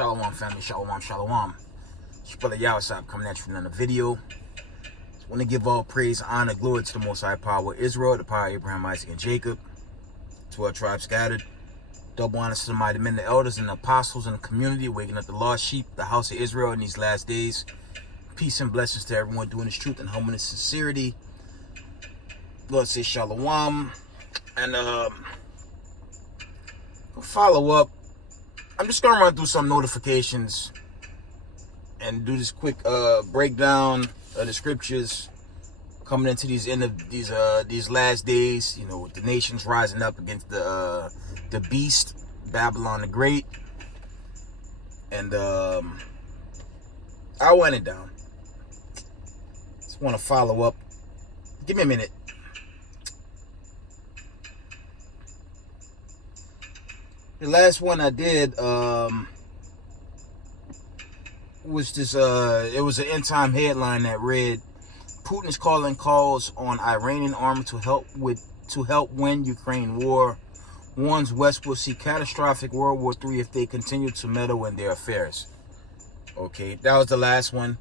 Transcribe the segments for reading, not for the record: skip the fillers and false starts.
Shalom, family. Shalom, shalom. It's your brother Yawasab coming at you with another video. I want to give all praise, honor, glory to the Most High Power of Israel, the power of Abraham, Isaac, and Jacob. 12 tribes scattered. Double honor to the mighty men, the elders, and the apostles in the community, waking up the lost sheep, the house of Israel in these last days. Peace and blessings to everyone doing this truth and humbleness, sincerity. Lord say shalom. And follow up. I'm just gonna run through some notifications and do this quick breakdown of the scriptures coming into these last days. You know, with the nations rising up against the beast, Babylon the Great, and I went it down. Just want to follow up. Give me a minute. The last one I did was this. It was an end time headline that read, "Putin is calling calls on Iranian army to help win Ukraine war. Warns West will see catastrophic World War III if they continue to meddle in their affairs." Okay, that was the last one.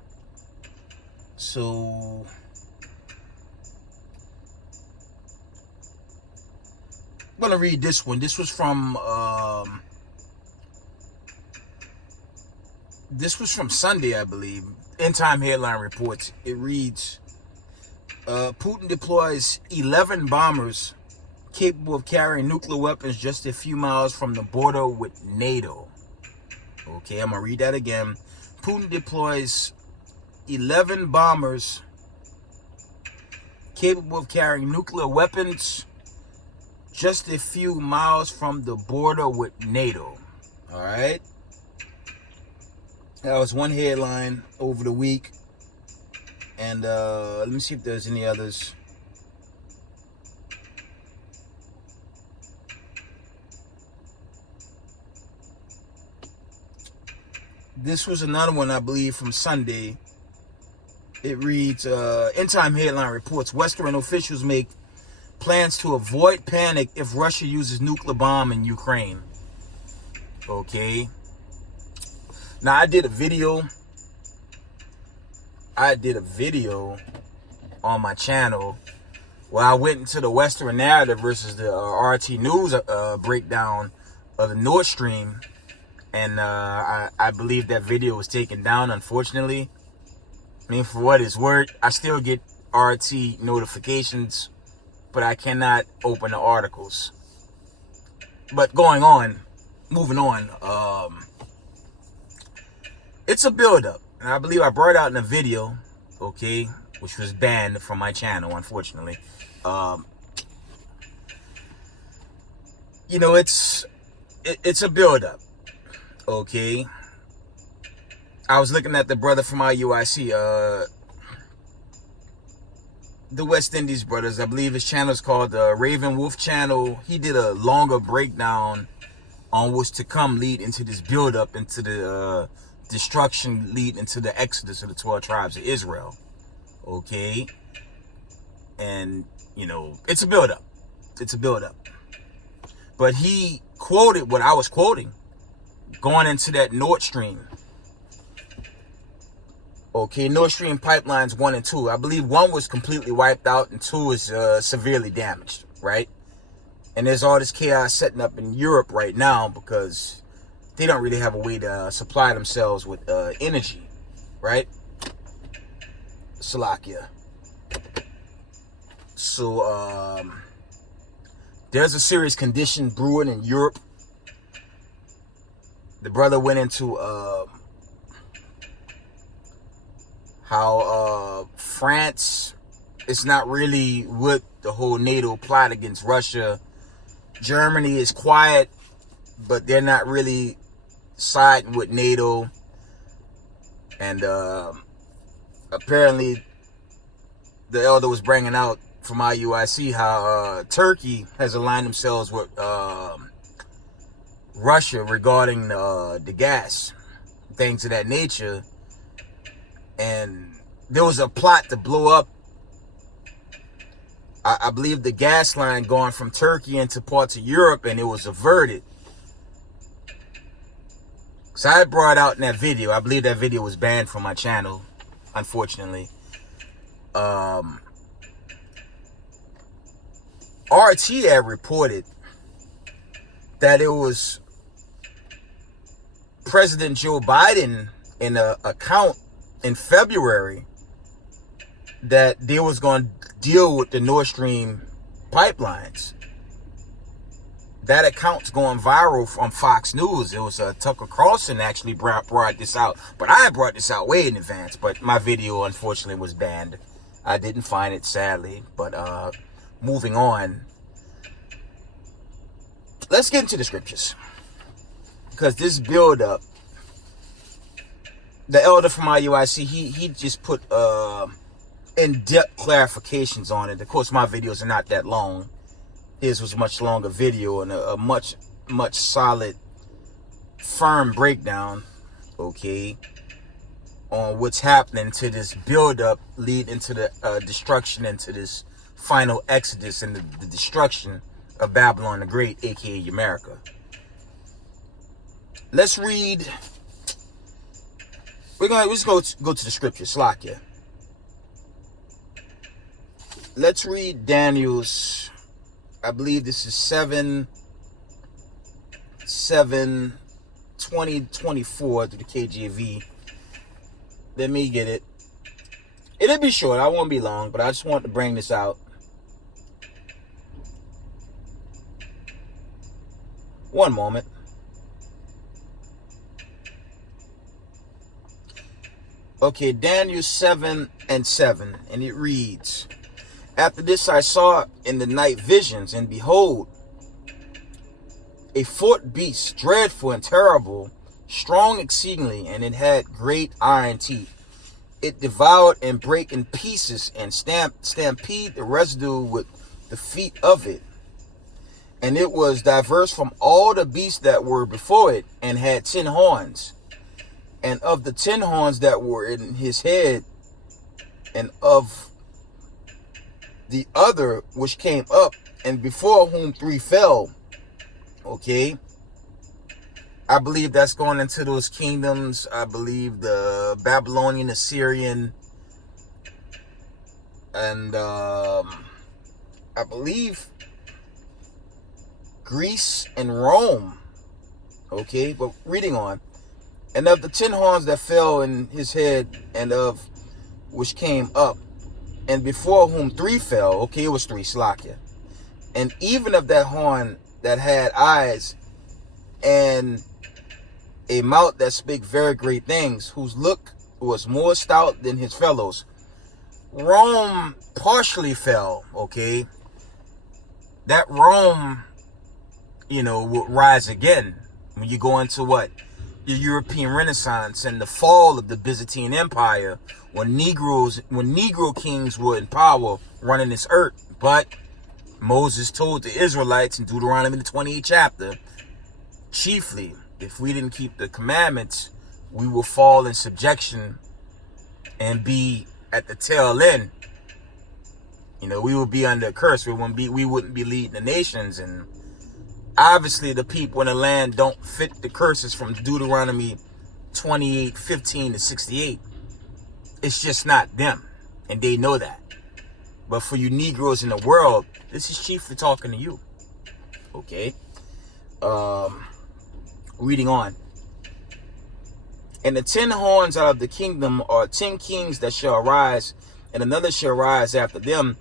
So I'm gonna read this one. This was from Sunday, I believe. End time headline reports. It reads, Putin deploys 11 bombers capable of carrying nuclear weapons just a few miles from the border with NATO. Okay, I'm gonna read that again. Putin deploys 11 bombers capable of carrying nuclear weapons just a few miles from the border with NATO. All right. That was one headline over the week. And let me see if there's any others. This was another one, I believe, from Sunday. It reads, End time headline reports, Western officials make plans to avoid panic if Russia uses nuclear bomb in Ukraine. Okay. Now, I did a video on my channel where I went into the Western narrative versus the RT News breakdown of the Nord Stream. And I believe that video was taken down, unfortunately. I mean, for what it's worth, I still get RT notifications, but I cannot open the articles. But moving on, it's a build-up. And I believe I brought it out in a video, okay, which was banned from my channel, unfortunately. You know, it's a build-up, okay. I was looking at the brother from IUIC, the West Indies brothers. I believe his channel is called the Raven Wolf channel. He did a longer breakdown on what's to come, lead into this build-up, into the destruction, lead into the exodus of the 12 tribes of Israel. Okay? And, you know, it's a build-up. It's a build-up. But he quoted what I was quoting going into that Nord Stream. Okay, Nord Stream pipelines 1 and 2. I believe 1 was completely wiped out and 2 is severely damaged, right? And there's all this chaos setting up in Europe right now because they don't really have a way to supply themselves with energy, right? Slovakia. So there's a serious condition brewing in Europe. The brother went into how France is not really with the whole NATO plot against Russia. Germany is quiet, but they're not really siding with NATO. And apparently the elder was bringing out from IUIC how Turkey has aligned themselves with Russia regarding the gas, things of that nature. And there was a plot to blow up, I believe, the gas line going from Turkey into parts of Europe, and it was averted. So I brought out in that video, I believe that video was banned from my channel, unfortunately. RT had reported that it was President Joe Biden in an account in February that they was going to deal with the Nord Stream pipelines. That account's going viral from Fox News. It was Tucker Carlson actually brought this out. But I brought this out way in advance. But my video, unfortunately, was banned. I didn't find it, sadly. But moving on. Let's get into the scriptures. Because this build-up, the elder from IUIC, he just put in-depth clarifications on it. Of course, my videos are not that long. His was a much longer video and a much solid, firm breakdown, okay, on what's happening to this build-up leading to the destruction, into this final exodus and the destruction of Babylon the Great, aka America. Let's read. Let's go to the scripture. Slakia. Let's read Daniel's. I believe this is 7/20/24 to the KJV. Let me get it. It'll be short. I won't be long, but I just want to bring this out. One moment. Okay, Daniel 7:7, and it reads, "After this I saw in the night visions, and behold, a fourth beast, dreadful and terrible, strong exceedingly, and it had great iron teeth. It devoured and brake in pieces, and stampede the residue with the feet of it. And it was diverse from all the beasts that were before it, and had 10 horns. And of the 10 horns that were in his head, and of the other which came up, and before whom 3 fell." Okay. I believe that's going into those kingdoms. I believe the Babylonian, Assyrian, and I believe Greece and Rome. Okay, but reading on. "And of the 10 horns that fell in his head, and of which came up, and before whom 3 fell," okay, it was 3, Slakia, "and even of that horn that had eyes, and a mouth that spake very great things, whose look was more stout than his fellows." Rome partially fell, okay? That Rome, would rise again. When you go into what? The European Renaissance and the fall of the Byzantine Empire, when Negro kings were in power running this earth. But Moses told the Israelites in Deuteronomy the 28th chapter, chiefly, if we didn't keep the commandments, we will fall in subjection and be at the tail end. We would be under a curse. We wouldn't be leading the nations. And obviously the people in the land don't fit the curses from Deuteronomy 28:15 to 68. It's just not them. And they know that. But for you Negroes in the world, this is chiefly talking to you. Okay. Reading on. "And the 10 horns out of the kingdom are 10 kings that shall arise, and another shall rise after them,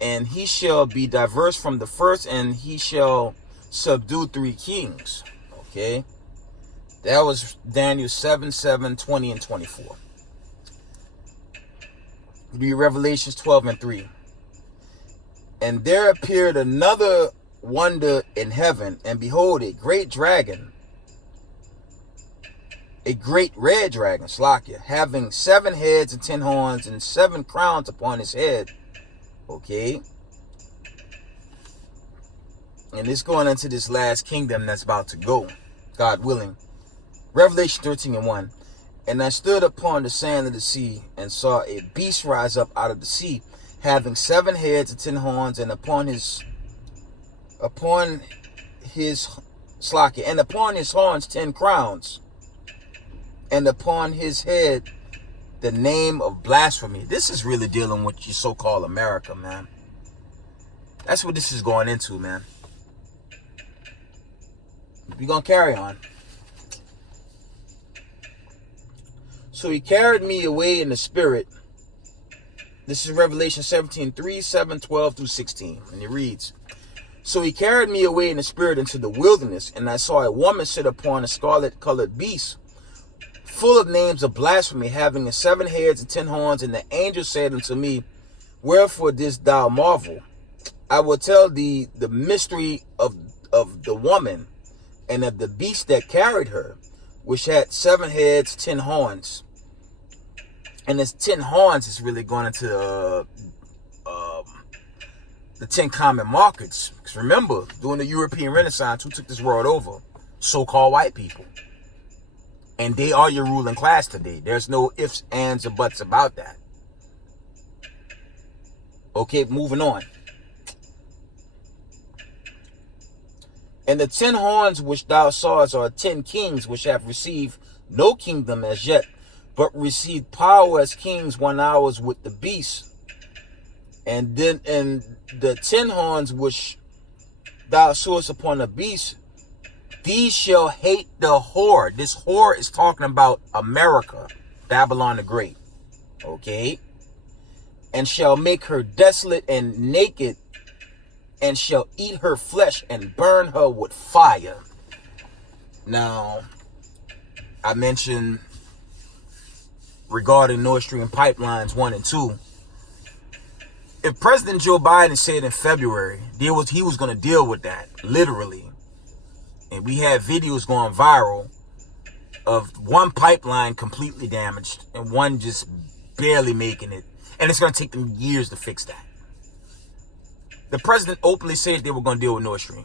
and he shall be diverse from the first, and he shall subdue 3 kings." Okay. That was Daniel 7:20 and 24. Read Revelations 12:3. "And there appeared another wonder in heaven, and behold, a great dragon, a great red dragon, Slakia, having 7 heads and 10 horns, and 7 crowns upon his head." Okay. And it's going into this last kingdom that's about to go, God willing. Revelation 13:1. "And I stood upon the sand of the sea, and saw a beast rise up out of the sea, having 7 heads and 10 horns, and upon his Slakia, and upon his horns 10 crowns. and upon his head the name of blasphemy. This is really dealing with your so-called America, man. That's what this is going into, man. We're going to carry on. So he carried me away in the spirit. This is Revelation 17:3, 7, 12 through 16. And it reads, so he carried me away in the spirit into the wilderness, and I saw a woman sit upon a scarlet-colored beast, full of names of blasphemy, having 7 heads and 10 horns. And the angel said unto me, wherefore didst thou marvel? I will tell thee the mystery of the woman and of the beast that carried her, which had 7 heads, 10 horns. And this 10 horns is really going into the 10 common markets. Because remember, during the European Renaissance, who took this world over? So-called white people. And they are your ruling class today. There's no ifs, ands, or buts about that. Okay, moving on. And the 10 horns which thou sawest are 10 kings, which have received no kingdom as yet, but received power as kings 1 hour with the beast. And the 10 horns which thou sawest upon the beast, these shall hate the whore. This whore is talking about America, Babylon the Great. Okay? And shall make her desolate and naked, and shall eat her flesh and burn her with fire. Now, I mentioned regarding Nord Stream pipelines 1 and 2. If President Joe Biden said in February he was going to deal with that, literally, and we had videos going viral of one pipeline completely damaged and one just barely making it, and it's going to take them years to fix that. The president openly said they were going to deal with Nord Stream.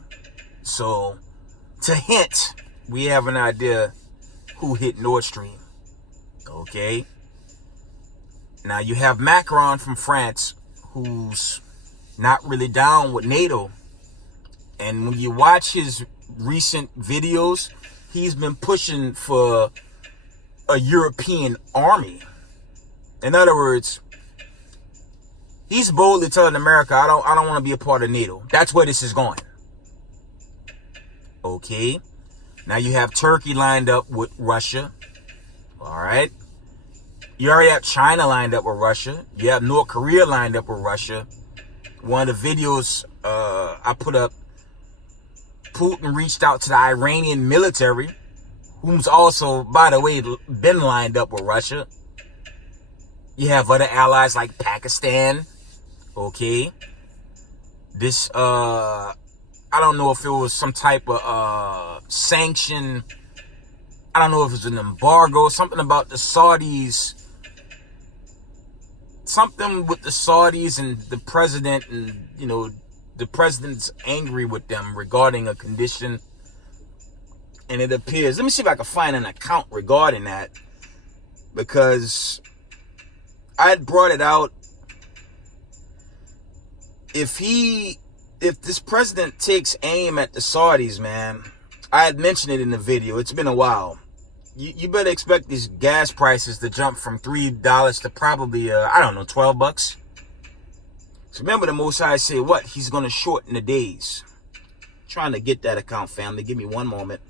So, to hint, we have an idea who hit Nord Stream. Okay? Now, you have Macron from France, who's not really down with NATO. And when you watch his recent videos, he's been pushing for a European army. In other words, he's boldly telling America, I don't want to be a part of NATO. That's where this is going. Okay. Now you have Turkey lined up with Russia. All right. You already have China lined up with Russia. You have North Korea lined up with Russia. One of the videos I put up, Putin reached out to the Iranian military, whom's also, by the way, been lined up with Russia. You have other allies like Pakistan. Okay. This, I don't know if it was some type of sanction. I don't know if it was an embargo, something about the Saudis. Something with the Saudis and the president, and, you know, the president's angry with them regarding a condition. And it appears, let me see if I can find an account regarding that, because I had brought it out. If this president takes aim at the Saudis, man, I had mentioned it in the video. It's been a while. You better expect these gas prices to jump from $3 to probably, I don't know, $12. So remember, the Most High said what? He's going to shorten the days. Trying to get that account, family. Give me one moment.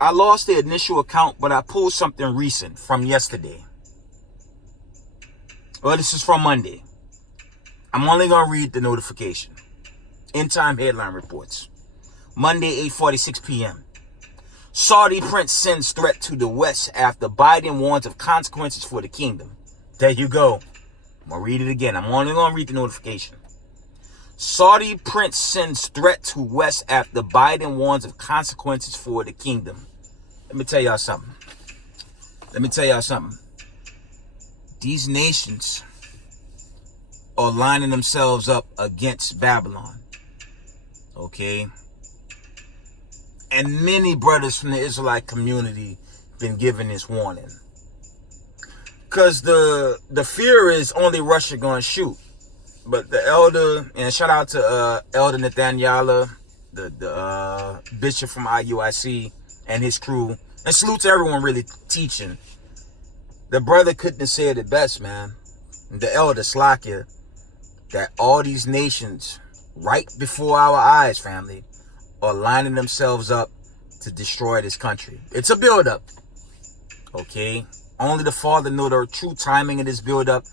I lost the initial account, but I pulled something recent from yesterday. Well, this is from Monday. I'm only going to read the notification. End time headline reports. Monday, 8:46 p.m. Saudi prince sends threat to the West after Biden warns of consequences for the kingdom. There you go. I'm going to read it again. I'm only going to read the notification. Saudi prince sends threat to West after Biden warns of consequences for the kingdom. Let me tell y'all something. These nations are lining themselves up against Babylon. Okay? And many brothers from the Israelite community been given this warning. Because the fear is only Russia going to shoot. But the elder, and shout out to Elder Nathaniela, the bishop from IUIC and his crew. And salute to everyone really teaching. The brother couldn't have said it best, man. The elder Slakia, that all these nations right before our eyes, family, are lining themselves up to destroy this country. It's a buildup. Okay? Only the Father know the true timing of this buildup.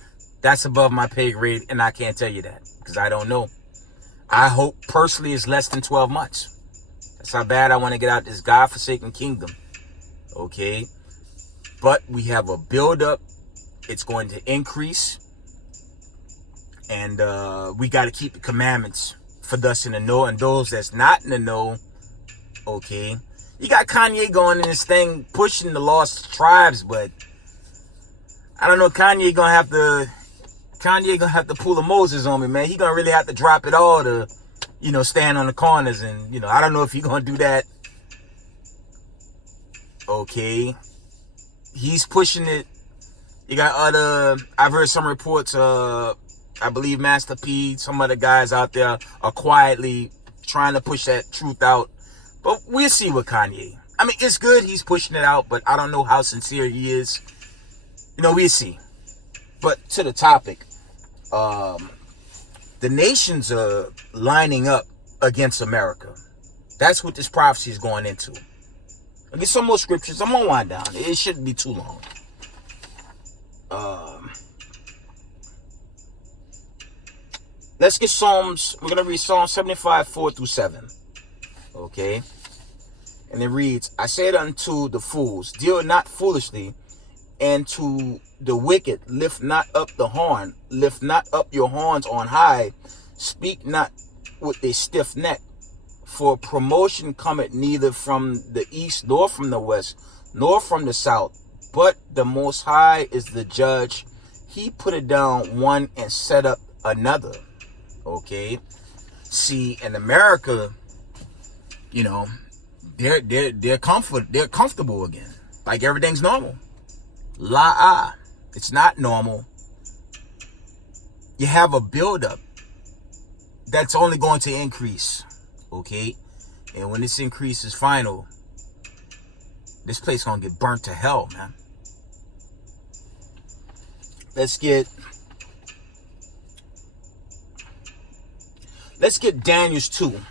That's above my pay grade, and I can't tell you that because I don't know. I hope personally it's less than 12 months. That's how bad I want to get out this godforsaken kingdom. Okay? But we have a buildup. It's going to increase. And we got to keep the commandments for those in the know and those that's not in the know. Okay? You got Kanye going in this thing, pushing the lost tribes, but I don't know, Kanye gonna have to pull a Moses on me, man. He gonna really have to drop it all to, stand on the corners and, I don't know if he gonna do that. Okay. He's pushing it. You got I've heard some reports, I believe Master P, some other guys out there are quietly trying to push that truth out. But we'll see with Kanye. I mean, it's good he's pushing it out, but I don't know how sincere he is. We'll see. But to the topic, the nations are lining up against America. That's what this prophecy is going into. I'll get some more scriptures. I'm going to wind down. It shouldn't be too long. Let's get Psalms. We're going to read Psalm 75, 4 through 7. Okay? And it reads, I said unto the fools, deal not foolishly, and to the wicked, lift not up the horn, lift not up your horns on high, speak not with a stiff neck, for promotion cometh neither from the east, nor from the west, nor from the south, but the Most High is the judge. He put it down one and set up another. Okay? See, in America, they're comfortable again. Like everything's normal. It's not normal. You have a buildup that's only going to increase. Okay? And when this increase is final, this place gonna get burnt to hell, man. Let's get Daniel 2.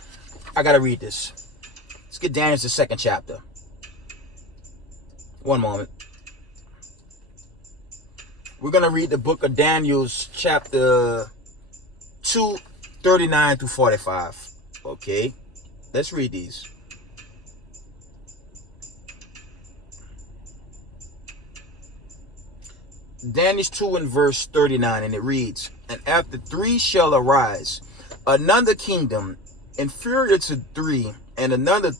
I gotta read this. Let's get Daniel the 2nd chapter. One moment. We're gonna read the book of Daniel, chapter 2, 39 through 45. Okay, let's read these. Daniel 2 and verse 39, and it reads, and after 3 shall arise another kingdom inferior to 3, and another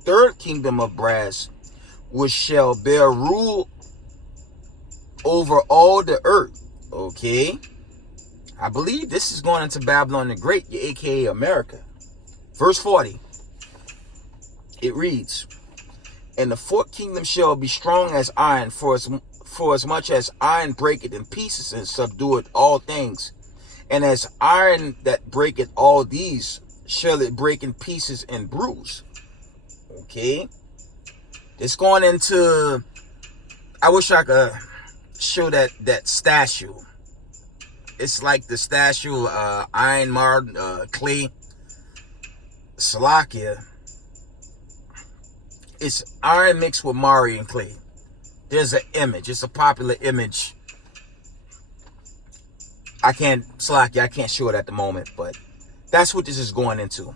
third kingdom of brass, which shall bear rule over all the earth. Okay, I believe this is going into Babylon the Great, aka America. Verse 40, it reads, and the fourth kingdom shall be strong as iron, for as much as iron breaketh in pieces and subdueth all things, and as iron that breaketh all these shall it break in pieces and bruise. Okay, it's going into, I wish I could show that statue. It's like the statue iron marred clay. Salakia. It's iron mixed with Mari and clay. There's an image. It's a popular image. I can't show it at the moment, but that's what this is going into.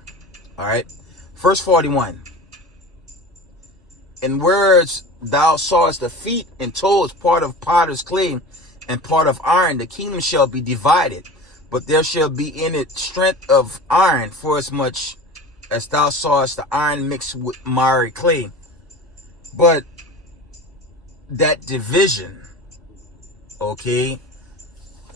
Alright. Verse 41. In words thou sawest the feet and toes, part of potter's clay and part of iron, the kingdom shall be divided, but there shall be in it strength of iron, for as much as thou sawest the iron mixed with miry clay. But that division, okay,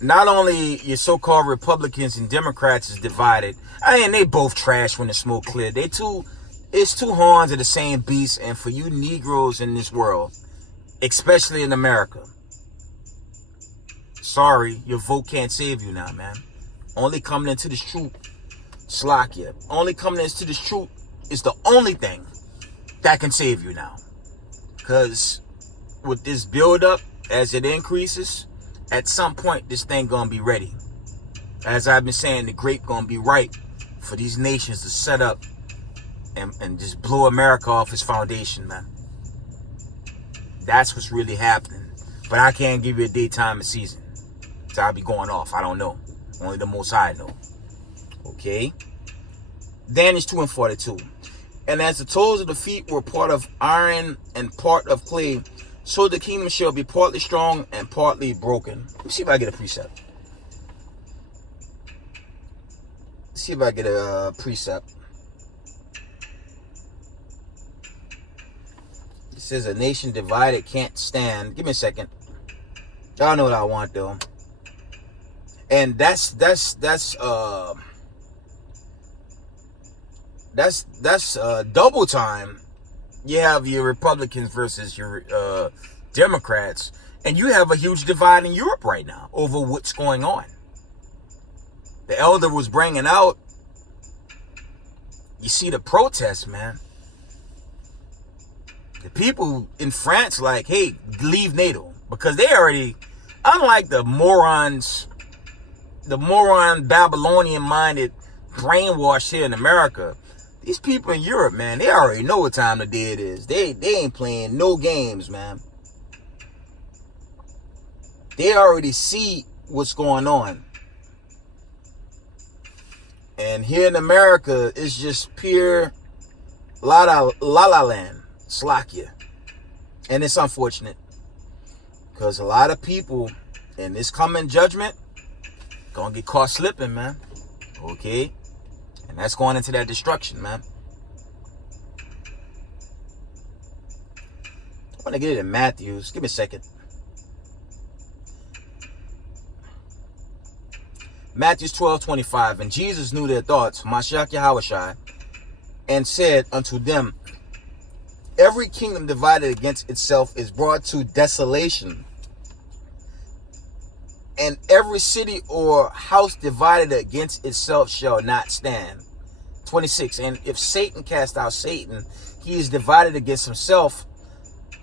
not only your so-called Republicans and Democrats is divided, and they both trash when the smoke cleared. It's two horns of the same beast, and for you Negroes in this world, especially in America, Sorry, your vote can't save you now, man. Only coming into this truth, Slakia. Only coming into this truth is the only thing that can save you now. Because with this build-up, as it increases, at some point, this thing gonna be ready. As I've been saying, the grape gonna be ripe for these nations to set up and just blow America off its foundation, man. That's what's really happening. But I can't give you a day, time, and season. So I'll be going off. I don't know. Only the Most High know. Okay? Daniel 2:42. And as the toes of the feet were part of iron and part of clay, so the kingdom shall be partly strong and partly broken. Let me see if I get a precept. Let's see if I get a precept. It says a nation divided can't stand. Give me a second. Y'all know what I want though. And that's double time. You have your Republicans versus your Democrats, and you have a huge divide in Europe right now over what's going on. The elder was bringing out, you see the protests, man. The people in France like, hey, leave NATO, because they already, unlike the moron Babylonian-minded brainwashed here in America, these people in Europe, man, they already know what time of day it is. They ain't playing no games, man. They already see what's going on. And here in America, it's just pure la la land, slakia. And it's unfortunate, because a lot of people in this coming judgment gonna get caught slipping, man. Okay? And that's going into that destruction, man. I want to get it in Matthews. Give me a second. Matthews 12:25. And Jesus knew their thoughts, Mashiach Yahushai, and said unto them, every kingdom divided against itself is brought to desolation, and every city or house divided against itself shall not stand. 26. And if Satan cast out Satan, he is divided against himself.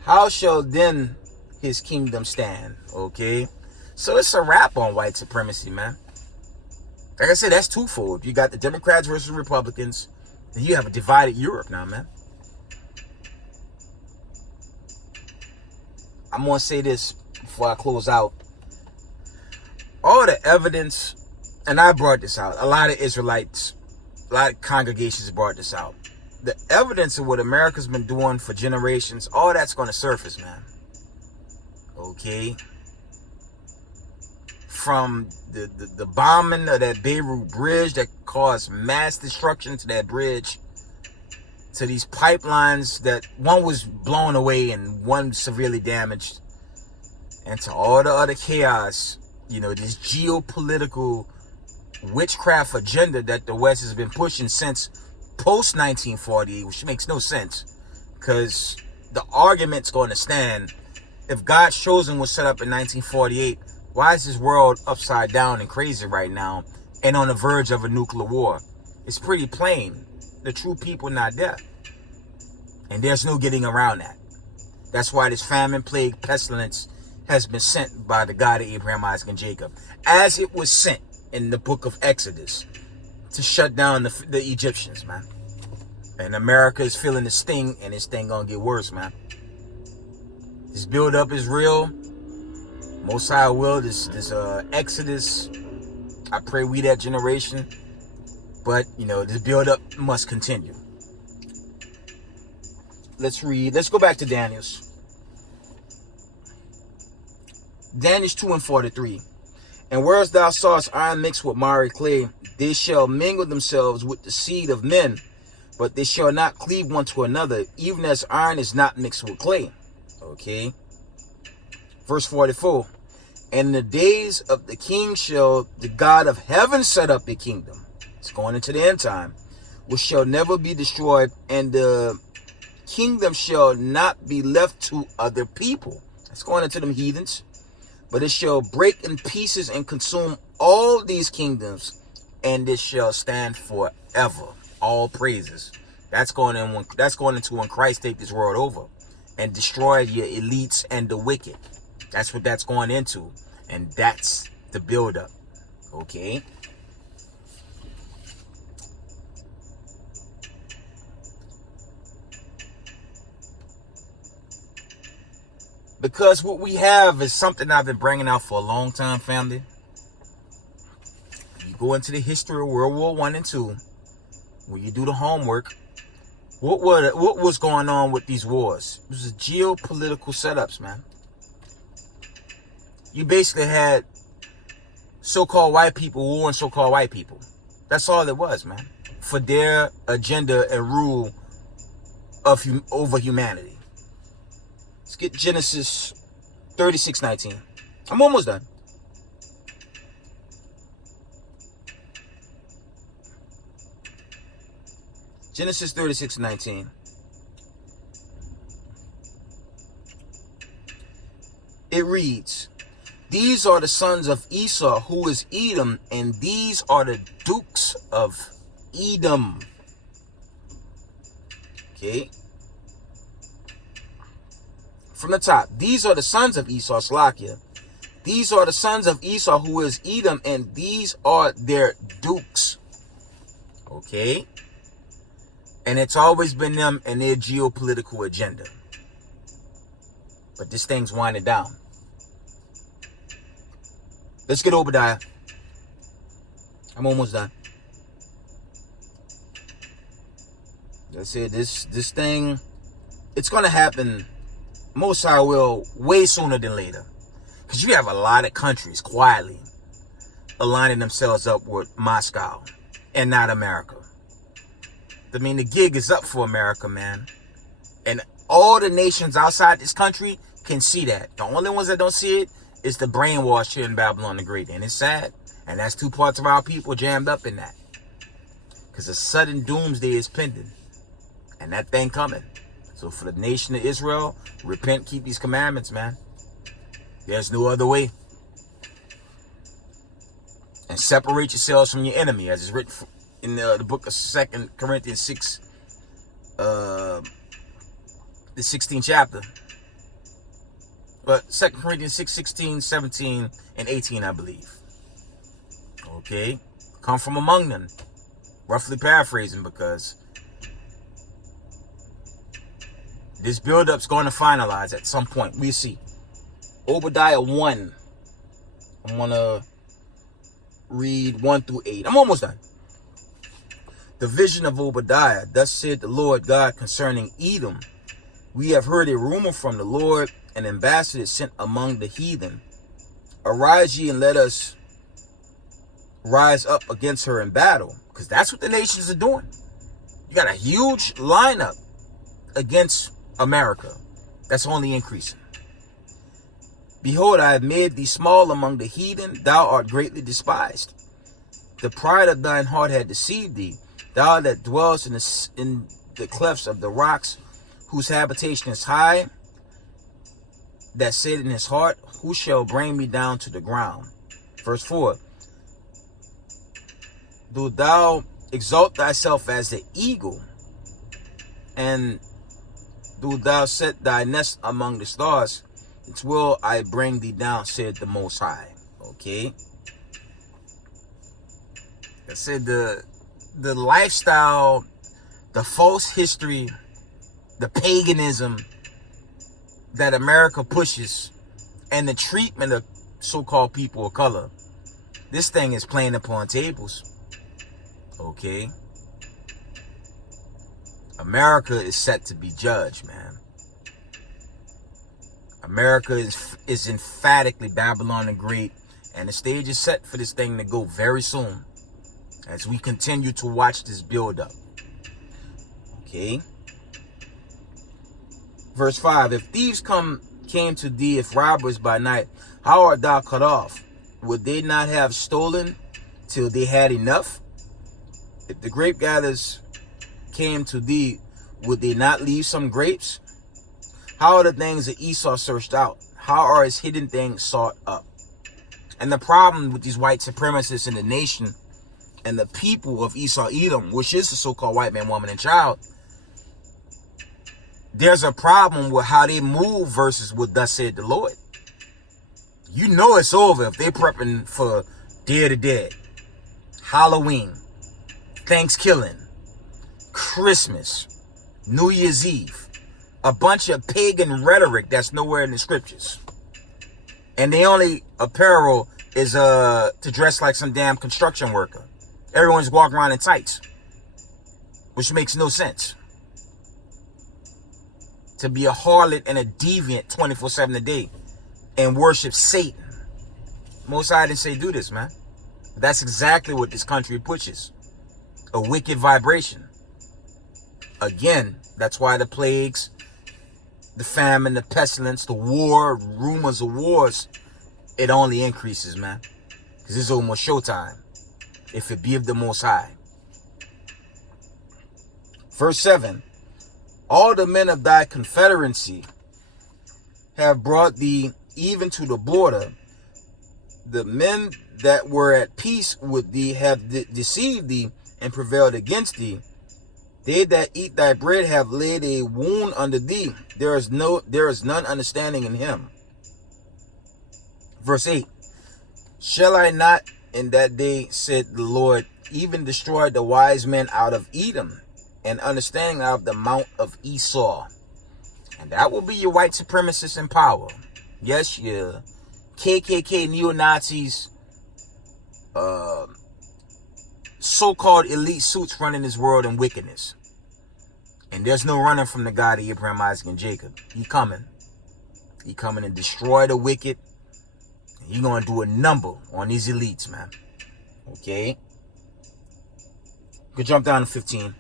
How shall then his kingdom stand? Okay. So it's a wrap on white supremacy, man. Like I said, that's twofold. You got the Democrats versus Republicans, and you have a divided Europe now, man. I'm going to say this before I close out. All the evidence, and I brought this out, a lot of Israelites, a lot of congregations brought this out. The evidence of what America's been doing for generations, all that's going to surface, man. Okay? From the bombing of that Beirut bridge that caused mass destruction to that bridge, to these pipelines that one was blown away and one severely damaged, and to all the other chaos, you know, this geopolitical witchcraft agenda that the West has been pushing since post 1948, which makes no sense, because the argument's going to stand. If God's chosen was set up in 1948, why is this world upside down and crazy right now and on the verge of a nuclear war? It's pretty plain. The true people not there. And there's no getting around that. That's why this famine, plague, pestilence has been sent by the God of Abraham, Isaac, and Jacob, as it was sent in the book of Exodus to shut down the Egyptians, man. And America is feeling the sting, and this thing gonna get worse, man. This build-up is real. Most High will, this Exodus, I pray we that generation. But, you know, this build-up must continue. Let's read. Let's go back to Daniel's. Daniel 2:43. And whereas thou sawest iron mixed with miry clay, they shall mingle themselves with the seed of men, but they shall not cleave one to another, even as iron is not mixed with clay. Okay. Verse 44. And in the days of the king shall the God of heaven set up a kingdom. It's going into the end time, which shall never be destroyed, and the kingdom shall not be left to other people. It's going into them heathens. But it shall break in pieces and consume all these kingdoms, and it shall stand forever. All praises. That's going into when Christ take this world over and destroy your elites and the wicked. That's what that's going into. And that's the buildup. Okay? Because what we have is something I've been bringing out for a long time, family. You go into the history of World War I and II, when you do the homework, what was going on with these wars? It was a geopolitical setups, man. You basically had so-called white people warring so-called white people. That's all it was, man. For their agenda and rule of over humanity. Let's get Genesis 36:19. I'm almost done. Genesis 36:19. It reads, "These are the sons of Esau, who is Edom, and these are the dukes of Edom." Okay. From the top, these are the sons of Esau, Slakia. These are the sons of Esau, who is Edom, and these are their dukes. Okay. And it's always been them and their geopolitical agenda. But this thing's winding down. Let's get Obadiah. I'm almost done. That's it. This thing, it's going to happen, most I will, way sooner than later. Because you have a lot of countries quietly aligning themselves up with Moscow and not America. I mean, the gig is up for America, man. And all the nations outside this country can see that. The only ones that don't see it is the brainwash here in Babylon the Great. And it's sad. And that's two parts of our people jammed up in that. Because a sudden doomsday is pending. And that thing coming. So for the nation of Israel, repent, keep these commandments, man. There's no other way. And separate yourselves from your enemy, as it's written in the book of 2 Corinthians 6, the 16th chapter. But 2 Corinthians 6, 16, 17, and 18, I believe. Okay. Come from among them. Roughly paraphrasing, because this build-up's going to finalize at some point. We'll see. Obadiah 1. I'm going to read 1 through 8. I'm almost done. The vision of Obadiah. Thus said the Lord God concerning Edom. We have heard a rumor from the Lord, an ambassador sent among the heathen. Arise ye and let us rise up against her in battle. Because that's what the nations are doing. You got a huge lineup against America. That's only increasing. Behold, I have made thee small among the heathen. Thou art greatly despised. The pride of thine heart had deceived thee. Thou that dwellest in the clefts of the rocks, whose habitation is high, that said in his heart, who shall bring me down to the ground? Verse 4. Do thou exalt thyself as the eagle, and do thou set thy nest among the stars, its will I bring thee down, said the Most High. Okay. I said the lifestyle, the false history, the paganism that America pushes, and the treatment of so-called people of color. This thing is playing upon tables. Okay. America is set to be judged, man. America is emphatically Babylon the Great, and the stage is set for this thing to go very soon as we continue to watch this build up. Okay. Verse 5. If thieves came to thee, if robbers by night, how art thou cut off? Would they not have stolen till they had enough? If the grape gatherers came to thee, would they not leave some grapes? How are the things that Esau searched out? How are his hidden things sought up? And the problem with these white supremacists in the nation and the people of Esau, Edom, which is the so-called white man, woman, and child, there's a problem with how they move versus what thus said the Lord. You know it's over if they're prepping for Day of the Dead, Halloween, Thanksgiving, Christmas, New Year's Eve. A bunch of pagan rhetoric that's nowhere in the scriptures. And the only apparel is to dress like some damn construction worker. Everyone's walking around in tights, which makes no sense. To be a harlot and a deviant 24/7 a day and worship Satan. Most High didn't say do this, man. But that's exactly what this country pushes. A wicked vibration. Again, that's why the plagues, the famine, the pestilence, the war, rumors of wars, it only increases, man. Because it's almost showtime. If it be of the Most High. Verse 7. All the men of thy confederacy have brought thee even to the border. The men that were at peace with thee have deceived thee and prevailed against thee. They that eat thy bread have laid a wound under thee. There is none understanding in him. Verse 8. Shall I not in that day, said the Lord, even destroy the wise men out of Edom, and understanding out of the mount of Esau? And that will be your white supremacists in power. Yes, your KKK neo-Nazis, so-called elite suits running this world in wickedness. And there's no running from the God of Abraham, Isaac, and Jacob. He coming. He coming to destroy the wicked. And he going to do a number on these elites, man. Okay? You can jump down to 15.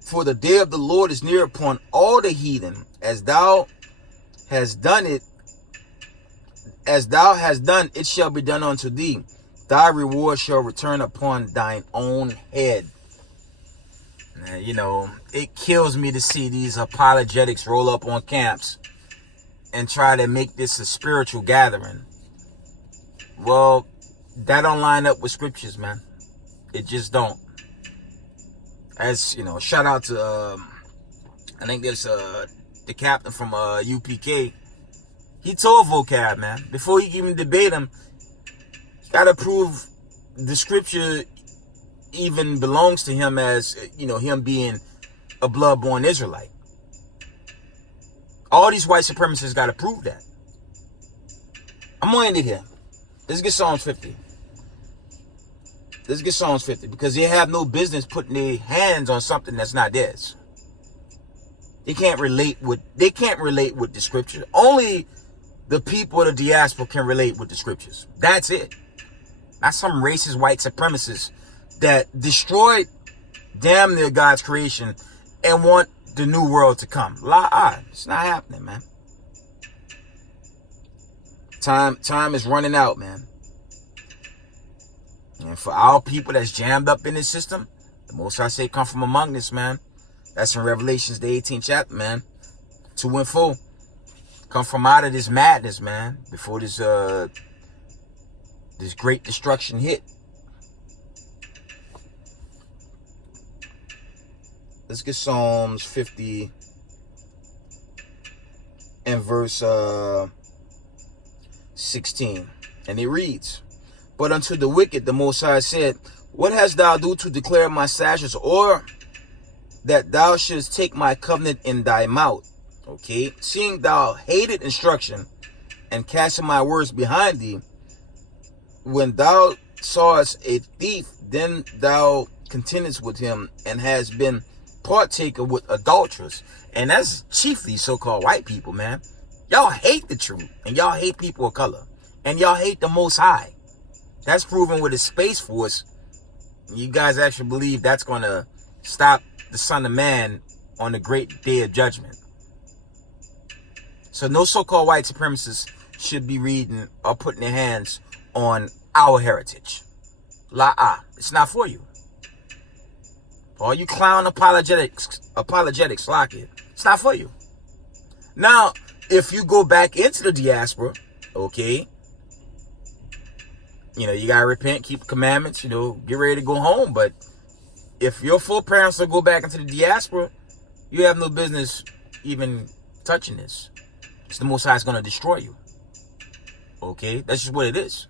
For the day of the Lord is near upon all the heathen, as thou hast done, it shall be done unto thee. Thy reward shall return upon thine own head. Now, you know, it kills me to see these apologetics roll up on camps and try to make this a spiritual gathering. Well, that don't line up with scriptures, man. It just don't. As, you know, shout out to, I think there's the captain from UPK. He told Vocab, man, before you even debate him, you gotta prove the scripture even belongs to him as, you know, him being a blood-born Israelite. All these white supremacists gotta prove that. I'm gonna end it here. Let's get Psalms 50. Let's get Psalms 50, because they have no business putting their hands on something that's not theirs. They can't relate with the scripture. Only the people of the diaspora can relate with the scriptures. That's it. Not some racist white supremacists that destroyed damn near God's creation and want the new world to come. It's not happening, man. Time is running out, man. And for our people that's jammed up in this system, the Most I say come from among us, man. That's in Revelations, the 18th chapter, man. 2 and 4. Come from out of this madness, man. Before this great destruction hit. Let's get Psalms 50 and verse 16. And it reads, but unto the wicked the Most High said, what hast thou do to declare my statutes, or that thou shouldst take my covenant in thy mouth? Okay, seeing thou hated instruction and casting my words behind thee, when thou sawest a thief, then thou contendest with him, and hast been partaker with adulterers. And that's chiefly so-called white people, man. Y'all hate the truth, and y'all hate people of color, and y'all hate the Most High. That's proven with a Space Force. You guys actually believe that's going to stop the Son of Man on the great day of judgment. So no so-called white supremacists should be reading or putting their hands on our heritage. It's not for you. For all you clown apologetics, lock it. It's not for you. Now, if you go back into the diaspora, okay, you gotta repent, keep the commandments, get ready to go home. But if your full parents will go back into the diaspora, you have no business even touching this. It's the Most High is gonna destroy you. Okay, that's just what it is.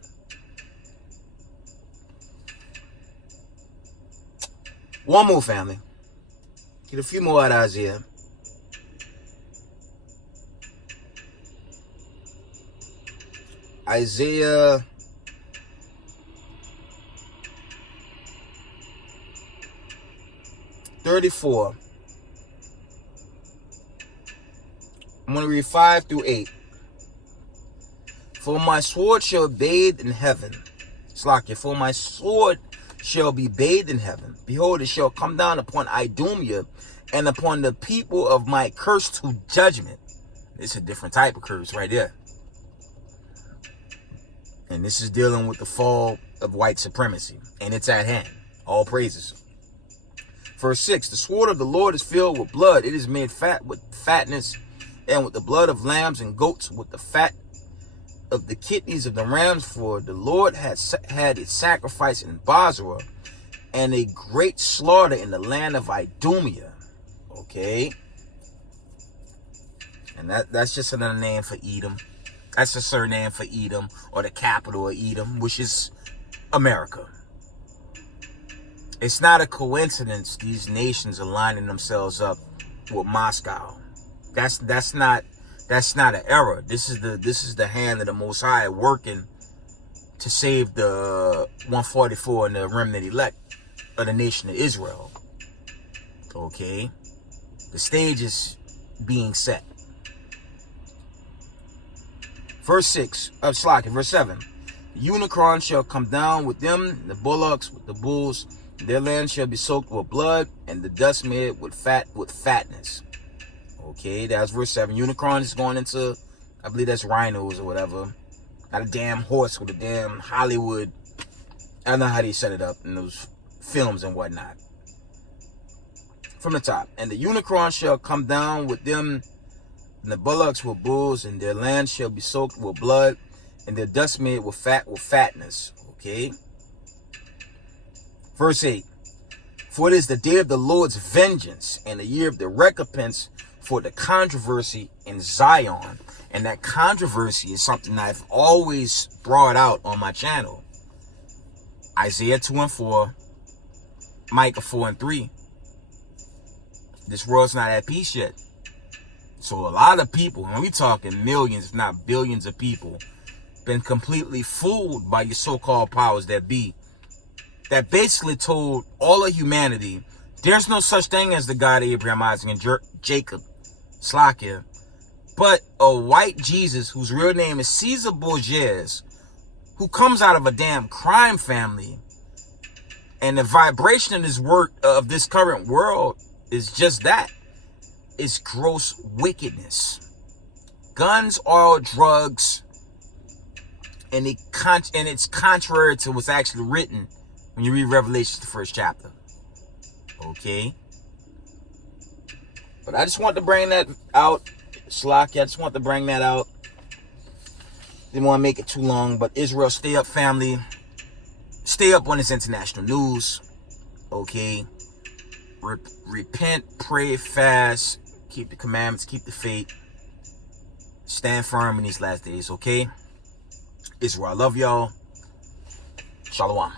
One more, family. Get a few more out of Isaiah. Isaiah 34. I'm going to read 5 through 8. For my sword shall bathe in heaven. Slakia, for my sword shall be bathed in heaven. Behold, it shall come down upon Idumea and upon the people of my curse to judgment. It's a different type of curse right there. And this is dealing with the fall of white supremacy. And it's at hand. All praises. Verse 6. The sword of the Lord is filled with blood. It is made fat with fatness, and with the blood of lambs and goats, with the fat of the kidneys of the rams. For the Lord had its sacrifice in Basra, and a great slaughter in the land of Idumea. Okay. And that's just another name for Edom. That's a surname for Edom, or the capital of Edom, which is America. It's not a coincidence these nations are lining themselves up with Moscow. That's not an error. This is the hand of the Most High working to save the 144 and the remnant elect of the nation of Israel. Okay, the stage is being set. Verse 6 of Slack, verse 7. The unicorn shall come down with them, the bullocks with the bulls. Their land shall be soaked with blood, and the dust made with fatness. Okay, that's verse 7. Unicorn is going into, I believe that's rhinos or whatever. Not a damn horse with a damn Hollywood. I don't know how they set it up in those films and whatnot. From the top. And the unicorn shall come down with them, and the bullocks with bulls, and their land shall be soaked with blood, and their dust made with fatness. Okay. Verse 8. For it is the day of the Lord's vengeance, and the year of the recompense for the controversy in Zion. And that controversy is something I've always brought out on my channel. Isaiah 2 and 4, Micah 4 and 3. This world's not at peace yet. So a lot of people, and we're talking millions, if not billions of people, been completely fooled by your so-called powers that be, that basically told all of humanity there's no such thing as the God of Abraham, Isaac, and Jacob, Slakia, but a white Jesus whose real name is Caesar Borgia, who comes out of a damn crime family. And the vibration of this work of this current world is just that. It's gross wickedness. Guns, oil, drugs, and it's contrary to what's actually written when you read Revelation, the first chapter. Okay? But I just want to bring that out. Slack, I just want to bring that out. Didn't want to make it too long, but Israel, stay up, family. Stay up on this international news. Okay? Repent, pray, fast, keep the commandments, keep the faith. Stand firm in these last days, okay? Israel, I love y'all. Shalom.